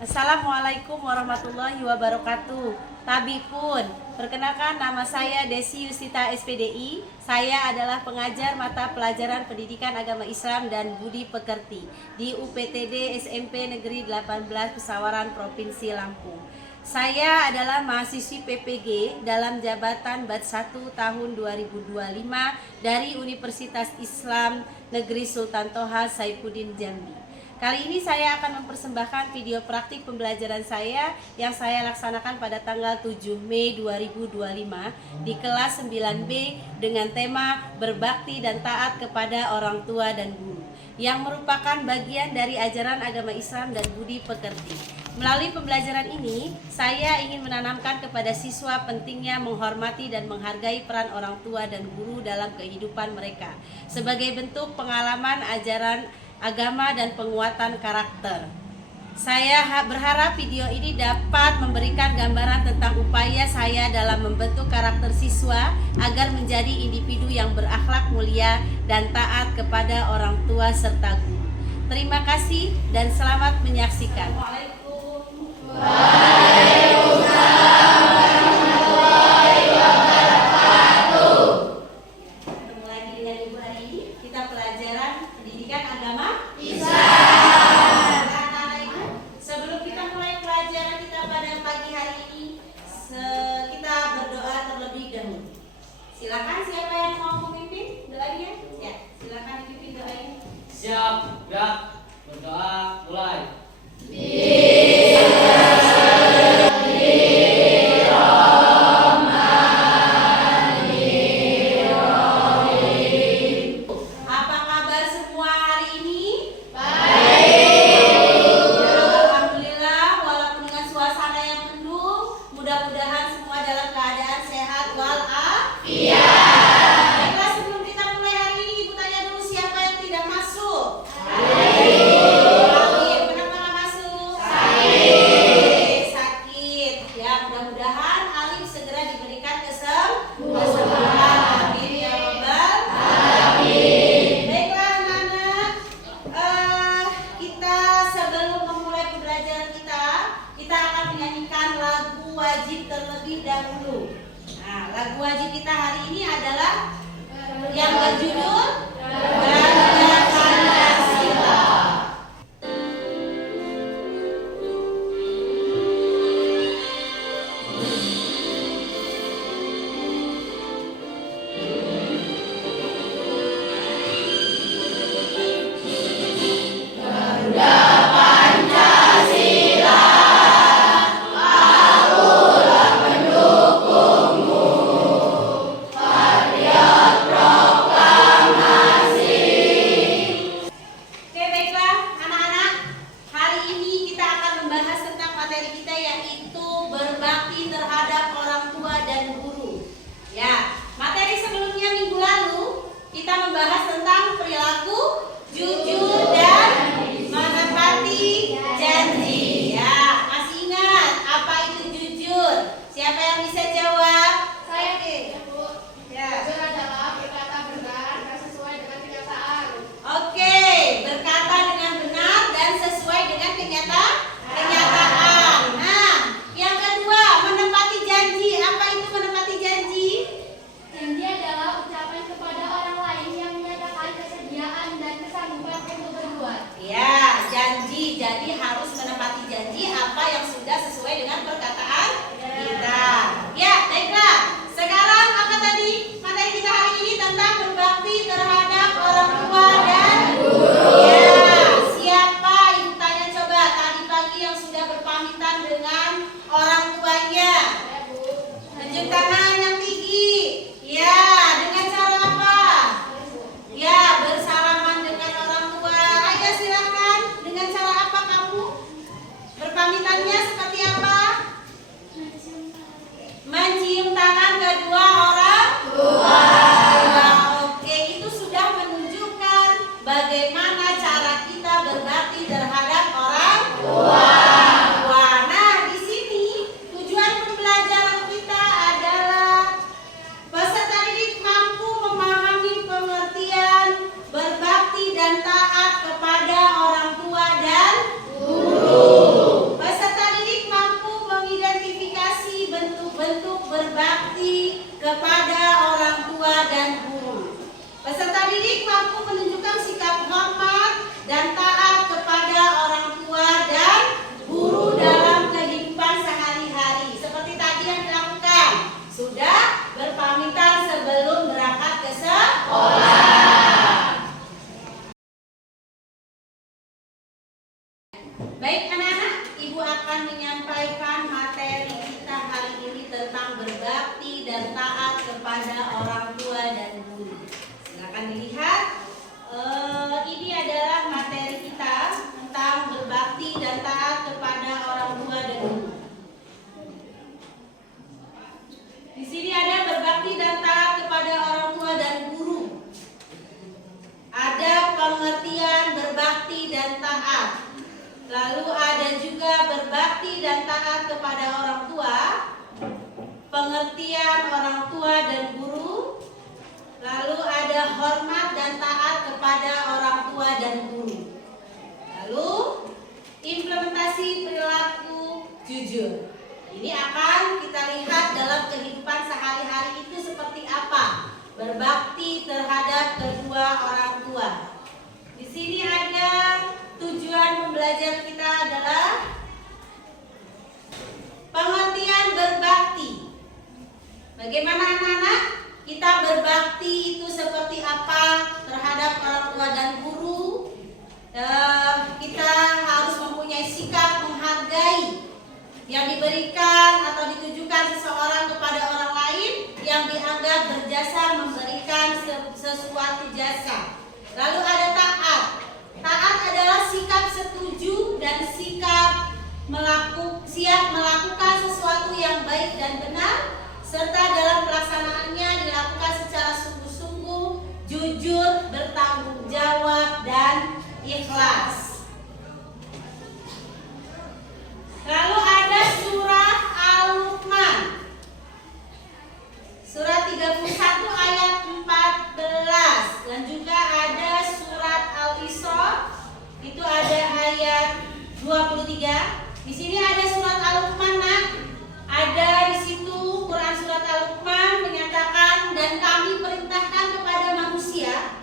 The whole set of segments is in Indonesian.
Assalamualaikum warahmatullahi wabarakatuh. Tabipun, perkenalkan nama saya Desi Yusita SPDI. Saya adalah pengajar mata pelajaran Pendidikan Agama Islam dan Budi Pekerti di UPTD SMP Negeri 18 Pesawaran Provinsi Lampung. Saya adalah mahasiswi PPG dalam jabatan Bat 1 tahun 2025 dari Universitas Islam Negeri Sultan Toha Saifuddin Jambi. Kali ini saya akan mempersembahkan video praktik pembelajaran saya yang saya laksanakan pada tanggal 7 Mei 2025 di kelas 9B dengan tema berbakti dan taat kepada orang tua dan guru, yang merupakan bagian dari ajaran agama Islam dan budi pekerti. Melalui pembelajaran ini, saya ingin menanamkan kepada siswa pentingnya menghormati dan menghargai peran orang tua dan guru dalam kehidupan mereka sebagai bentuk pengalaman ajaran agama dan penguatan karakter. Saya berharap video ini dapat memberikan gambaran tentang upaya saya dalam membentuk karakter siswa agar menjadi individu yang berakhlak mulia dan taat kepada orang tua serta guru. Terima kasih dan selamat menyaksikan. Ketemu lagi dengan Ibu hari ini. Kita pelajaran pendidikan agama Islam. Sebelum kita mulai pelajaran kita pada pagi hari ini, kita berdoa terlebih dahulu. Silakan, siapa yang mau memimpin doanya? Ya, silakan dipimpin doanya. Siap, gerak, berdoa, mulai. Apa kabar semua hari ini? Baik. Alhamdulillah, walaupun dengan suasana yang mendung, mudah-mudahan semua dalam keadaan sehat walafiat. Baiklah, sebelum kita mulai hari ini, Ibu tanya dulu siapa yang tidak masuk? Sakit. Kenapa nggak masuk? Sakit. Ya, mudah-mudahan Alim segera diberikan kesembuhan. Amin ya robbal alamin. Baiklah anak-anak, kita sebelum memulai pembelajaran kita akan menyanyikan lagu wajib terlebih dahulu. Nah, lagu wajib kita hari ini adalah yang berjudul Garuda Pancasila. Oke, baiklah anak-anak, hari ini kita akan membahas tentang materi kita yaitu berbakti terhadap orang tua dan guru. Ya, materi sebelumnya minggu lalu kita membahas tentang perilaku jujur dan menepati janji. Ya, masih ingat apa itu jujur? Siapa yang bisa jawab? Saya Bu. Ya. Jujur adalah berkata benar dan sesuai dengan kenyataan. Oke, berkata dengan benar dan sesuai dengan kenyataan. Nah, yang kedua, menepati janji. Apa itu menepati janji? Janji adalah ucapan kepada orang lain yang menyatakan kesediaan dan kesanggupan untuk berbuat. Ya, janji. Jadi harus menepati janji apa yang sudah sesuai dengan perkataan kita. Ya, baiklah. Sekarang apa tadi? Materi kita hari ini tentang berbakti terhadap orang tua dan guru. Ya, siapa ibu tanya coba tadi pagi yang sudah berpamitan dengan orang tuanya? Saya Bu. Tunjuk tangan yang tinggi. Ya, dengan cara apa? Ya, bersalaman dengan orang tua. Ayo silakan. Dengan cara apa kamu Baik anak-anak, Ibu akan menyampaikan materi kita hari ini tentang berbakti dan taat kepada orang tua dan guru. Silakan dilihat. Ini adalah materi kita tentang berbakti dan taat kepada orang tua dan guru. Di sini ada berbakti dan taat kepada orang tua dan guru. Ada pengertian berbakti dan taat. Lalu ada juga berbakti dan taat kepada orang tua, pengertian orang tua dan guru. Lalu ada hormat dan taat kepada orang tua dan guru. Lalu implementasi perilaku jujur. Ini akan kita lihat dalam kehidupan sehari-hari itu seperti apa. Berbakti terhadap kedua orang tua. Di sini ada tujuan pembelajaran kita adalah pengertian berbakti. Bagaimana anak-anak? Kita berbakti itu seperti apa terhadap orang tua dan guru? Kita harus mempunyai sikap menghargai yang diberikan atau ditujukan seseorang kepada orang lain yang dianggap berjasa memberikan sesuatu jasa. Lalu ada taat. Taat adalah sikap setuju dan sikap siap melakukan sesuatu yang baik dan benar, serta dalam pelaksanaannya dilakukan secara sungguh-sungguh, jujur, bertanggung jawab, dan ikhlas. Lalu ada surat Al-Luqman, surat 31 ayat 14, dan juga ada surat Al-Isra, itu ada ayat 23. Di sini ada surat Al-Luqman, nak. Ada di situ Quran surat Al-Luqman menyatakan, dan kami perintahkan kepada manusia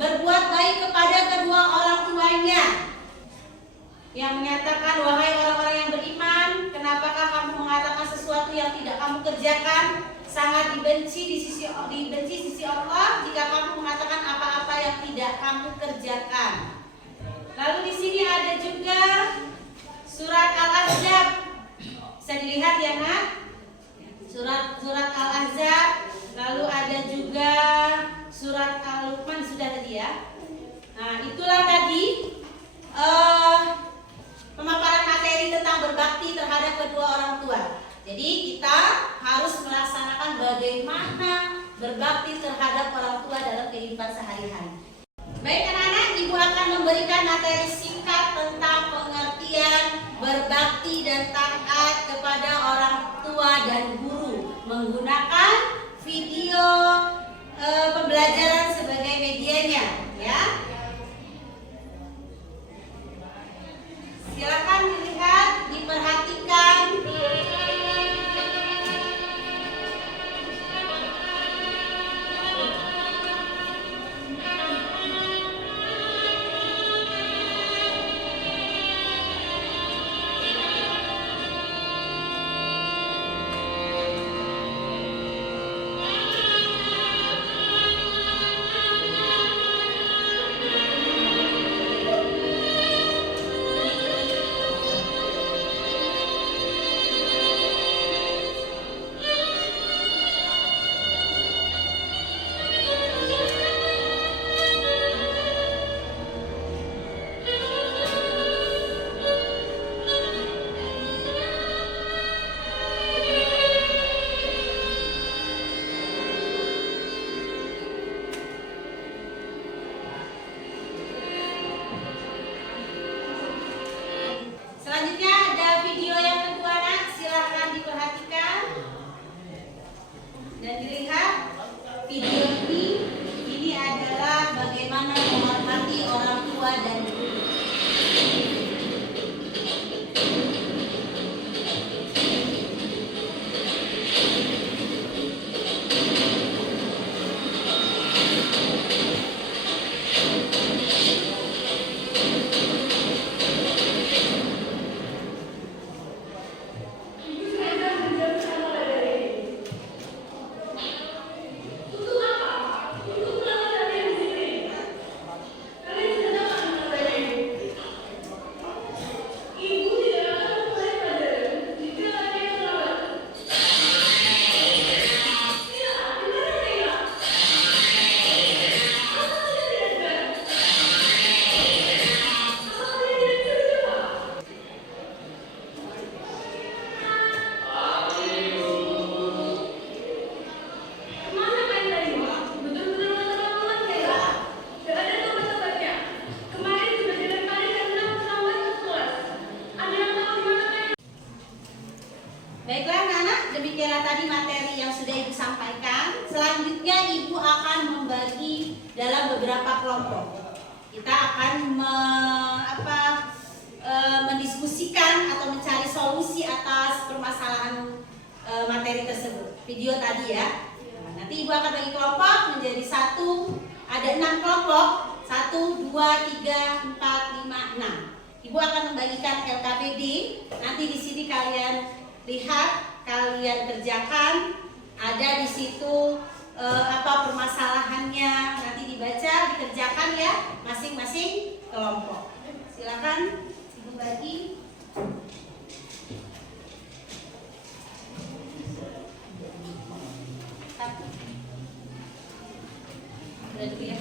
berbuat baik kepada kedua orang tuanya. Yang menyatakan, wahai orang-orang yang beriman, kenapakah kamu mengatakan sesuatu yang tidak kamu kerjakan? Sangat dibenci sisi Allah jika kamu mengatakan apa-apa yang tidak kamu kerjakan. Lalu di sini ada juga surat Al-Ahzab. Bisa dilihat ya, nak? Surat Al-Ahzab. Lalu ada juga surat Al-Luqman, sudah tadi ya. Nah, itulah tadi pemaparan materi tentang berbakti terhadap kedua orang tua. Jadi kita harus melaksanakan bagaimana berbakti terhadap orang tua dalam kehidupan sehari-hari. Baik anak-anak, Ibu akan memberikan materi singkat tentang pengertian berbakti dan taat kepada orang tua dan guru menggunakan video pembelajaran sebagai medianya, ya. Silakan dilihat, diperhatikan. Selanjutnya ada video yang kedua, nak. Silakan diperhatikan dan dilihat video ini adalah bagaimana menghormati orang tua dan guru. dalam beberapa kelompok. Kita akan mendiskusikan atau mencari solusi atas permasalahan materi tersebut. Video tadi ya. Nanti Ibu akan bagi kelompok menjadi ada 6 kelompok. 1, 2, 3, 4, 5, 6. Ibu akan membagikan LKPD. Nanti di sini kalian lihat, kalian kerjakan. Ada di situ apa permasalahannya. Nanti dibaca, dikerjakan ya masing-masing kelompok. Silakan Ibu bagi. Udah dulu ya.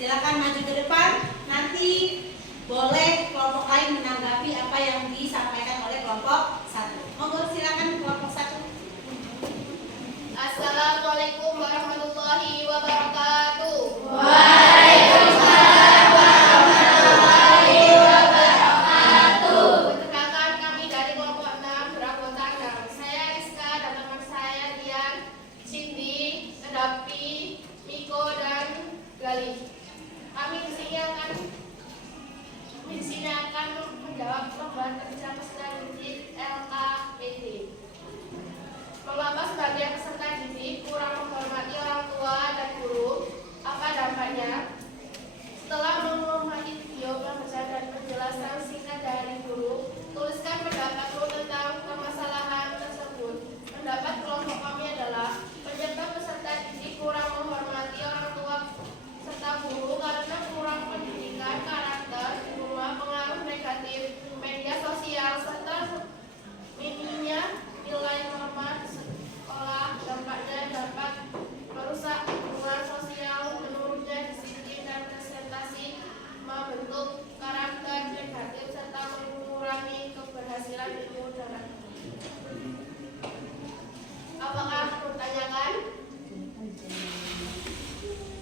Silakan maju ke depan. Nanti boleh kelompok lain menanggapi apa yang disampaikan oleh kelompok 1. Monggo silakan kelompok 1. Assalamualaikum warahmatullahi wabarakatuh. Waalaikumsalam warahmatullahi wabarakatuh. Perkenalkan, kami dari kelompok 6 beranggota 6. Saya Rizka dan teman saya Dian, Cindy, Dapi, Miko dan Galih. Kami di sini akan menjawab perlombaan kerja peserta didik LKPD. Mengapa sebagian peserta didik kurang menghormati orang tua dan guru? Apa dampaknya? Setelah menghormati video pembelajaran dan penjelasan singkat dari guru, tuliskan pendapatmu tentang permasalahan tersebut. Pendapat kelompok kami adalah penyebab peserta didik kurang menghormati orang tua serta guru karena kurang pendidikan karakter di rumah, pengaruh negatif media sosial serta minimnya nilai norma sekolah. Dampaknya dapat merusak hubungan sosial, menurunnya disiplin dan presentasi, membentuk karakter negatif serta mengurangi keberhasilan ilmu darat. Apakah pertanyaan?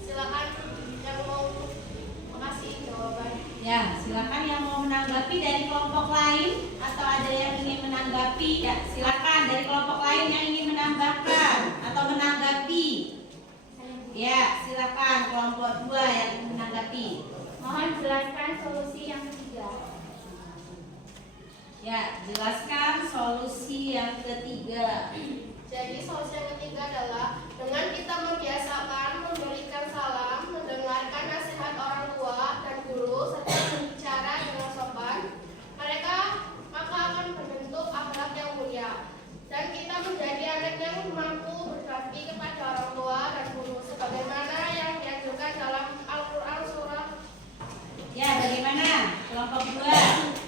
Silakan yang mau mengasih jawaban. Ya, silakan yang mau menanggapi dari kelompok lain atau ada yang ingin menanggapi. Ya, silakan dari kelompok lain yang ingin menambahkan atau menanggapi. Ya, silakan kelompok 2 yang menanggapi. Mohon jelaskan solusi yang ketiga. Ya, jelaskan solusi yang ketiga. Jadi solusi yang ketiga adalah dengan kita membiasakan memberikan salam, mendengarkan nasihat orang tua dan guru, serta berbicara dengan sopan, maka akan membentuk akhlak yang mulia. Dan kita menjadi anak yang mampu berbakti kepada orang tua dan guru, sebagaimana yang dianjurkan dalam Al-Quran surah. Ya, bagaimana? Kelompok 2,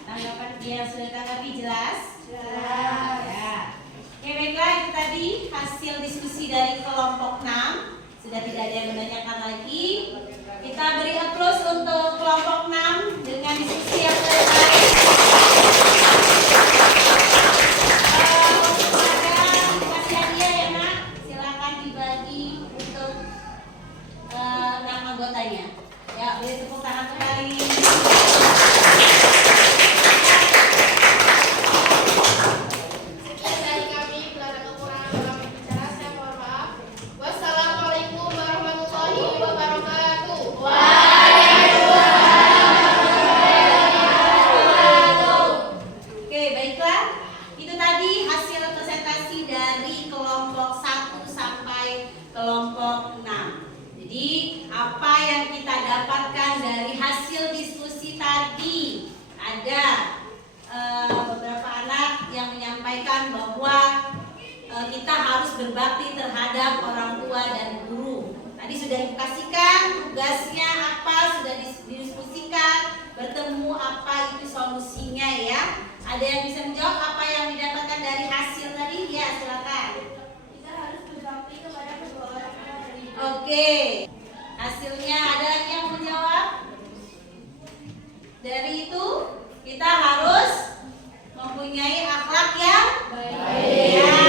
tanggapan yang sudah tanggapi jelas? Jelas. Ya. Oke, baiklah, itu tadi hasil diskusi dari kelompok 6. Sudah tidak ada yang menanyakan lagi. Kita beri applause untuk kelompok 6 dengan diskusi yang terbaik. Kasih hadiah ya nak. Silakan dibagi untuk 6 anggotanya. Ya, boleh tepuk tangan kembali. Sekian dari kami, bila ada kekurangan dalam berbicara saya mohon maaf. Wassalamualaikum warahmatullahi wabarakatuh. Oke, baiklah. Itu tadi hasil presentasi dari kelompok 1 sampai kelompok 6. Jadi, apa yang kita dapatkan dari hasil diskusi tadi? Ada beberapa anak yang menyampaikan bahwa kita harus berbakti terhadap orang tua dan guru. Tadi sudah dikasihkan tugasnya apa, sudah didiskusikan, bertemu apa itu solusinya ya. Ada yang bisa menjawab apa yang didapatkan dari hasil tadi? Ya, silakan. Kita harus berbakti kepada kedua orang tua dan ibu. Oke. Hasilnya ada lagi yang menjawab? Dari itu kita harus mempunyai akhlak yang baik. Ya,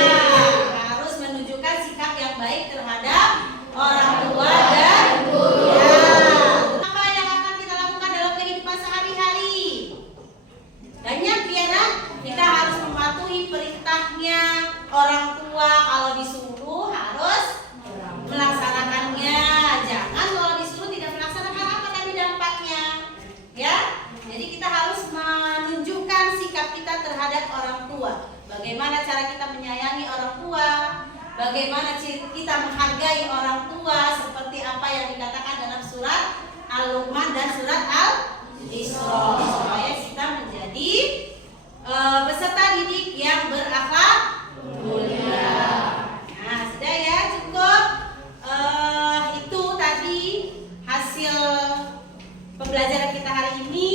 harus menunjukkan sikap yang baik terhadap orang tua dan guru. Ya. Apa yang akan kita lakukan dalam kehidupan sehari-hari? Banyak ya nak. Kita harus mematuhi perintahnya orang tua. Kalau disuruh harus melaksanakannya. Jangan kalau disuruh tidak melaksanakan, apa tadi dampaknya? Ya. Jadi kita harus menunjukkan sikap kita terhadap orang tua. Bagaimana cara kita menyayangi orang tua? Bagaimana kita menghargai orang tua? Seperti apa yang dikatakan dalam surat Al-Luqman dan surat Al-Isra. Supaya kita menjadi peserta didik yang berakhlak mulia. Nah, sudah ya, cukup. Itu tadi hasil pembelajaran kita hari ini.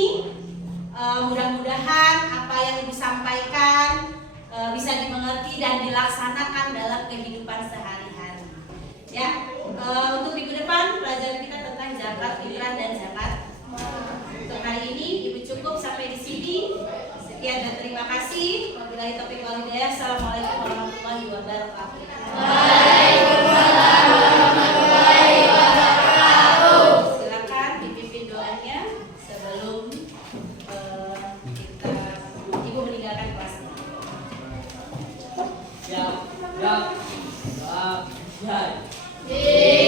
Mudah-mudahan apa yang Ibu sampaikan bisa dimengerti dan dilaksanakan dalam kehidupan sehari-hari. Ya, untuk minggu depan pelajaran kita tentang zakat fitrah dan zakat. Untuk hari ini Ibu cukup sampai di sini. Sekian dan terima kasih. Wabillahi taufiq wal hidayah. Assalamualaikum warahmatullahi wabarakatuh. Waalaikumsalam warahmatullahi wabarakatuh. Silakan dipimpin doanya sebelum Ibu meninggalkan kelasnya. Siap, gerak, doa, jihad. Di